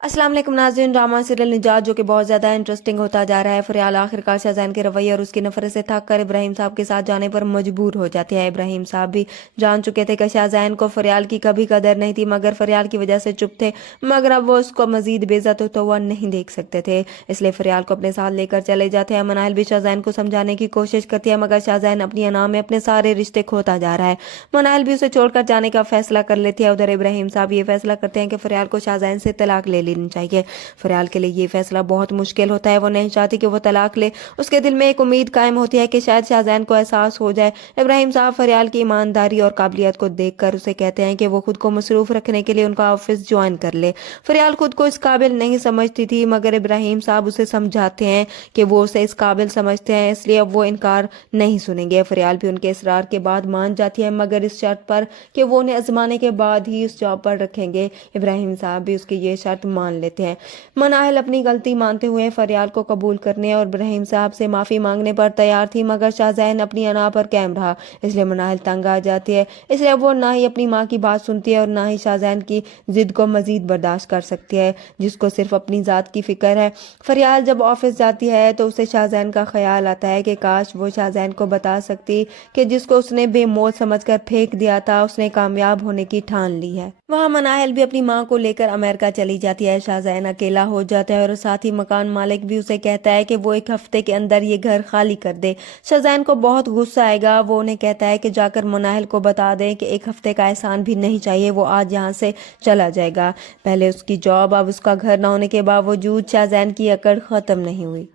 अस्सलाम वालेकुम नाज़रीन। ड्रामा सीरियल निजात जो कि बहुत ज़्यादा इंटरेस्टिंग होता जा रहा है। फरियाल आखिरकार शाहज़ैन के रवैये और उसकी नफरत से थक कर इब्राहिम साहब के साथ जाने पर मजबूर हो जाते हैं। इब्राहिम साहब भी जान चुके थे कि शाहज़ैन को फरियाल की कभी कदर नहीं थी, मगर फरियाल की वजह से चुप थे। मगर अब वो उसको मजीद बेइज्जत होता हुआ नहीं देख सकते थे, इसलिए फरियाल को अपने साथ लेकर चले जाते हैं। मनाइल भी शाहज़ैन को समझाने की कोशिश करती है, मगर शाहज़ैन अपनी अना में अपने सारे रिश्ते खोता जा रहा है। मनाइल भी उसे छोड़कर जाने का फैसला कर लेती है। उधर इब्राहिम साहब ये फैसला करते हैं कि फरियाल को शाहज़ैन से तलाक ले लेनी चाहिए। फरियाल के लिए ये फैसला बहुत मुश्किल होता है। वो नहीं चाहती कि वो तलाक ले। उसके दिल में एक उम्मीद कायम होती है कि शायद शाहज़ैन को एहसास हो जाए। इब्राहिम साहब फरियाल की ईमानदारी और काबिलियत को देखकर उसे कहते हैं कि वो खुद को मसरूफ रखने के लिए उनका ऑफिस ज्वाइन कर ले। फरियाल खुद को इस काबिल नहीं समझती थी, मगर इब्राहिम साहब उसे समझाते हैं कि वो उसे इस काबिल समझते हैं, इसलिए अब वो इनकार नहीं सुनेंगे। फरियाल भी उनके इसरार के बाद मान जाती है, मगर इस शर्त पर कि वो उन्हें आजमाने के बाद ही उस जॉब पर रखेंगे। इब्राहिम साहब भी उसकी ये शर्त मान लेते हैं। मनाहिल अपनी गलती मानते हुए फरियाल को कबूल करने और इब्राहिम साहब से माफ़ी मांगने पर तैयार थी, मगर शाहज़ैन अपनी अना पर कायम रहा, इसलिए मनाहिल तंग आ जाती है। इसलिए वो ना ही अपनी माँ की बात सुनती है और ना ही शाहज़ैन की जिद को मजीद बर्दाश्त कर सकती है, जिसको सिर्फ अपनी ज़ात की फिक्र है। फरियाल जब ऑफिस जाती है तो उसे शाहज़ैन का ख्याल आता है कि काश वो शाहज़ैन को बता सकती कि जिसको उसने बेमौत समझकर फेंक दिया था, उसने कामयाब होने की ठान ली है। वहाँ मनाहिल भी अपनी माँ को लेकर अमेरिका चली जाती है। शाहज़ैन अकेला हो जाता है और साथ ही मकान मालिक भी उसे कहता है कि वो एक हफ्ते के अंदर ये घर खाली कर दे। शाहज़ैन को बहुत गुस्सा आएगा। वो उन्हें कहता है कि जाकर मनाहिल को बता दें कि एक हफ्ते का एहसान भी नहीं चाहिए, वो आज यहाँ से चला जाएगा। पहले उसकी जॉब, अब उसका घर न होने के बावजूद शाहज़ैन की अकड़ खत्म नहीं हुई।